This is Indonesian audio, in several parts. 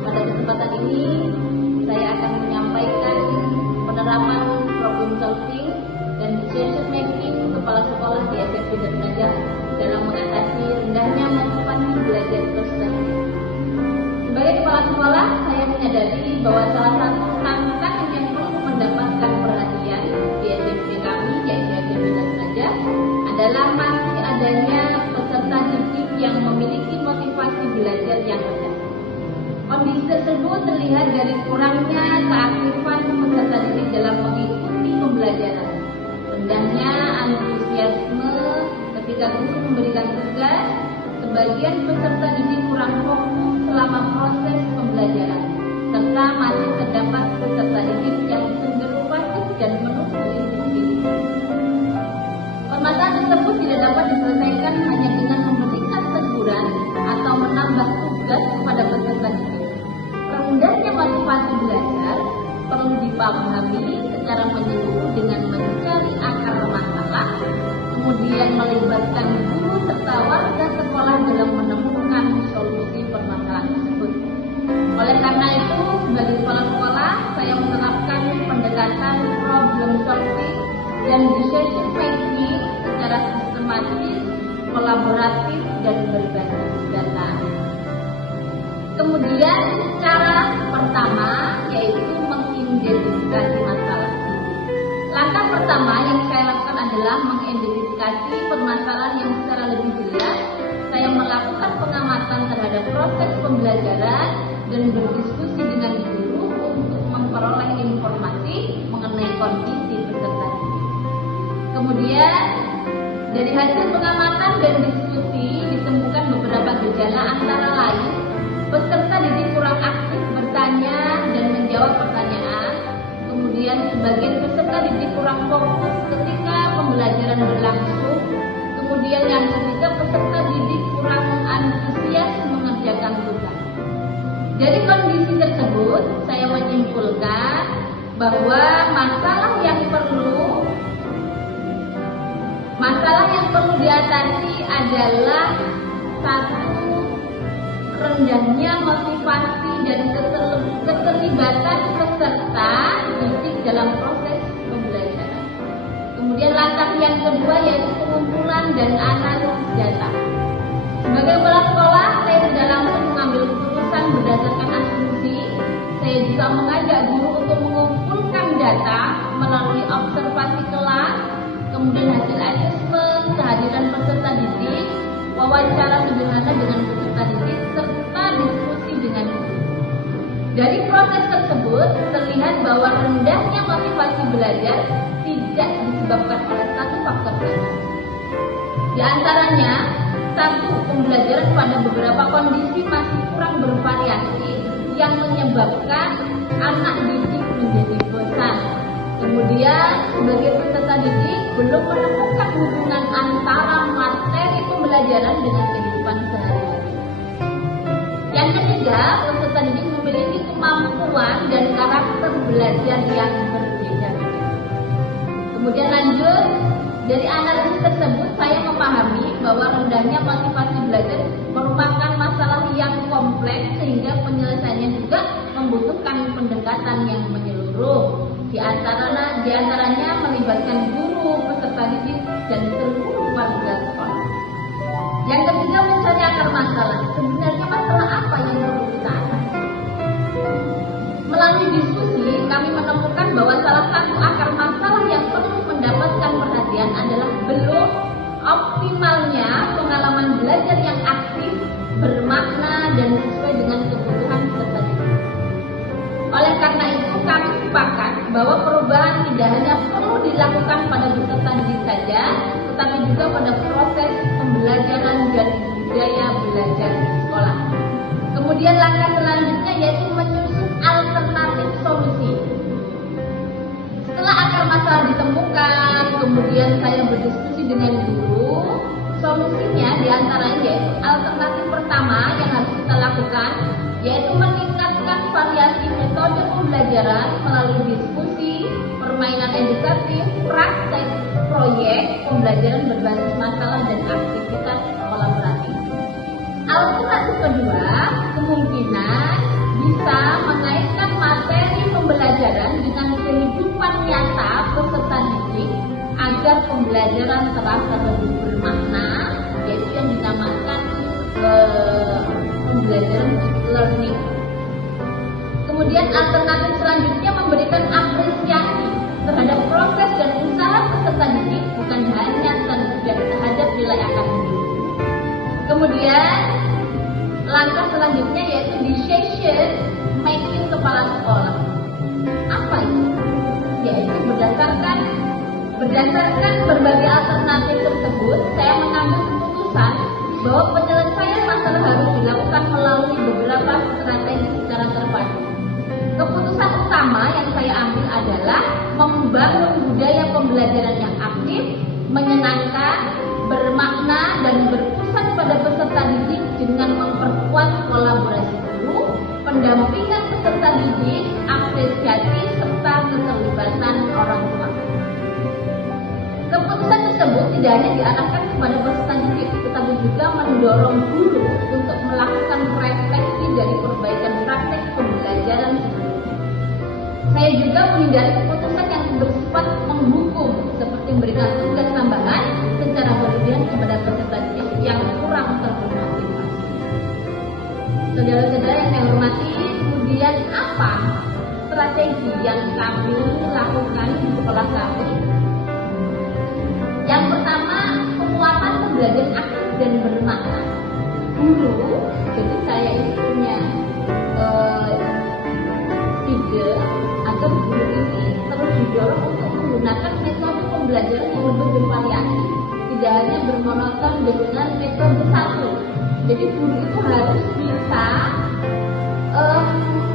Pada kesempatan ini saya akan menyampaikan penerapan problem solving dan decision making kepala sekolah di SMP Darul Najah dalam mengatasi rendahnya motivasi belajar tersebut. Sebagai kepala sekolah, saya menyadari bahwa salah satu tantangan yang perlu mendapatkan perhatian di SMP kami, yaitu SMP Darul Najah, adalah masih adanya peserta didik yang memiliki motivasi belajar yang rendah. Kondisi tersebut terlihat dari kurangnya keaktifan peserta didik dalam mengikuti pembelajaran, rendahnya antusiasme ketika guru memberikan tugas, sebagian peserta didik kurang fokus selama proses pembelajaran, serta masih terdapat peserta didik yang cenderung pasif dan menunggu instruksi. Permasalahan tersebut tidak dapat diselesaikan hanya dengan memberikan teguran atau menambah tugas kepada peserta didik. Rendahnya motivasi belajar perlu dipahami secara menyeluruh dengan mencari akar masalah, kemudian melibatkan guru serta warga sekolah dalam menemukan solusi permasalahan tersebut. Oleh karena itu, sebagai kepala sekolah, saya menerapkan pendekatan problem solving dan decision making secara sistematis, kolaboratif, dan berbasis data. Kemudian cara pertama yaitu mengidentifikasi masalah. Langkah pertama yang saya lakukan adalah mengidentifikasi permasalahan yang secara lebih jelas. Saya melakukan pengamatan terhadap proses pembelajaran dan berdiskusi dengan guru untuk memperoleh informasi mengenai kondisi peserta didik. Kemudian dari hasil pengamatan dan diskusi ditemukan beberapa gejala, antara lain peserta didik kurang aktif bertanya dan menjawab pertanyaan. Kemudian sebagian peserta didik kurang fokus ketika pembelajaran berlangsung. Kemudian yang ketiga, peserta didik kurang antusias mengerjakan tugas. Dari kondisi tersebut, saya menyimpulkan bahwa masalah yang perlu diatasi adalah satu, rendahnya motivasi dan keterlibatan peserta didik dalam proses pembelajaran. Kemudian langkah yang kedua yaitu pengumpulan dan analisis data. Sebagai kepala sekolah, saya tidak langsung mengambil keputusan berdasarkan asumsi. Saya juga mengajak guru untuk mengumpulkan data melalui observasi kelas, kemudian hasil asesmen, kehadiran peserta didik, wawancara sederhana dengan peserta didik, serta diskusi dengan guru. Dari proses tersebut terlihat bahwa rendahnya motivasi belajar tidak disebabkan oleh satu faktor saja. Di antaranya, satu, pembelajaran pada beberapa kondisi masih kurang bervariasi yang menyebabkan anak didik menjadi bosan. Kemudian, sebagai peserta didik belum menemukan hubungan antara materi pembelajaran dengan kehidupan sehari-hari. Yang ketiga, peserta didik memiliki kemampuan dan karakter belajar yang berbeda. Kemudian lanjut, dari analisis tersebut saya memahami bahwa rendahnya motivasi belajar merupakan masalah yang kompleks sehingga penyelesaiannya juga membutuhkan pendekatan yang menyeluruh. Di antaranya melibatkan guru, peserta didik, dan seluruh warga sekolah. Yang ketiga, mencari akar masalah. Sebenarnya masalah apa yang perlu kita atasi? Melalui diskusi, kami menemukan bahwa salah satu akar masalah yang perlu mendapatkan perhatian adalah belum optimalnya pengalaman belajar yang aktif, bermakna, dan sesuai dengan kebutuhan peserta didik. Oleh karena itu, kami sepakat bahwa perubahan tidak hanya perlu dilakukan pada peserta didik saja, tetapi juga pada proses pembelajaran dan budaya belajar di sekolah. Kemudian langkah selanjutnya yaitu menyusun alternatif solusi. Setelah akar masalah ditemukan, kemudian saya berdiskusi dengan guru. Solusinya diantaranya yaitu alternatif pertama yang harus kita lakukan, yaitu meningkatkan variasi metode pembelajaran melalui diskusi, permainan edukatif, praktek, proyek, pembelajaran berbasis masalah, dan aktivitas kolaboratif. Alternatif kedua, kemungkinan pembelajaran terasa lebih bermakna, yaitu yang dinamakan pembelajaran learning. Kemudian alternatif selanjutnya memberikan apresiasi terhadap proses dan usaha peserta didik, bukan hanya terhadap nilai akademik. Kemudian langkah selanjutnya yaitu decision making kepala sekolah. Apa itu? Yaitu berdasarkan berbagai alternatif tersebut, saya mengambil keputusan bahwa penyelesaian masalah harus dilakukan melalui beberapa strategi secara terpadu. Keputusan utama yang saya ambil adalah membangun budaya pembelajaran yang aktif, menyenangkan, bermakna, dan berpusat pada peserta didik dengan memperkuat kolaborasi guru, pendampingan peserta didik, apresiasi, serta keterlibatan orang tua. Keputusan tersebut tidak hanya diarahkan kepada peserta didik, tetapi juga mendorong guru untuk melakukan refleksi dari perbaikan praktek pembelajaran sebelumnya. Saya juga menghindari keputusan yang bersifat menghukum, seperti memberikan tugas tambahan secara berlebihan kepada peserta didik yang kurang termotivasi. Saudara-saudara yang saya hormati, kemudian apa strategi yang kami lakukan di sekolah kami? Yang pertama, penguatan pembelajaran aktif dan bermakna. Guru, jadi saya itu punya ide agar guru ini terus didorong untuk menggunakan metode pembelajaran yang lebih bervariasi, tidak hanya bermonoton dengan metode satu. Jadi guru itu harus bisa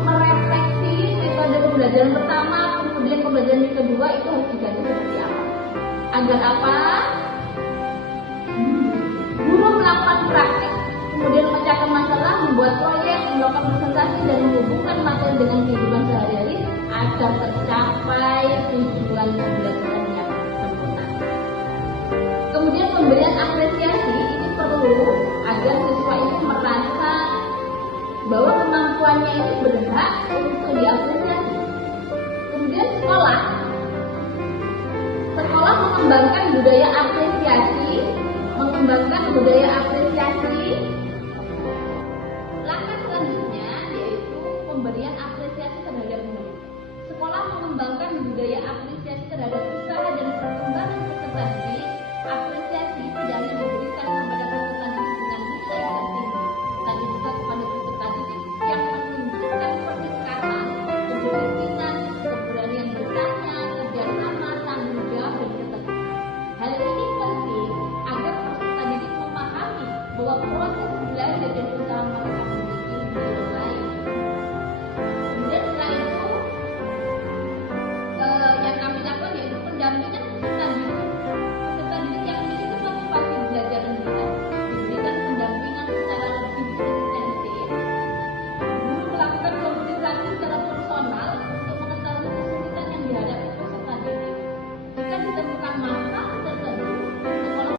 merefleksi metode pembelajaran pertama, kemudian pembelajaran yang kedua itu harus diganti seperti apa. Agar apa? Guru melakukan praktek, kemudian memecahkan masalah, membuat proyek, melakukan presentasi, dan menghubungkan materi dengan kehidupan sehari-hari agar tercapai tujuan pembelajaran yang sempurna. Kemudian pemberian apresiasi ini perlu agar siswa itu merasa bahwa kemampuannya itu berhak untuk diapresiasi. Kemudian sekolah mengembangkan budaya apresiasi, Langkah selanjutnya yaitu pemberian apresiasi terhadap murid. Sekolah mengembangkan budaya apresiasi terhadap usaha dan perkembangan peserta didik. Apresiasi tidak hanya diberikan kepada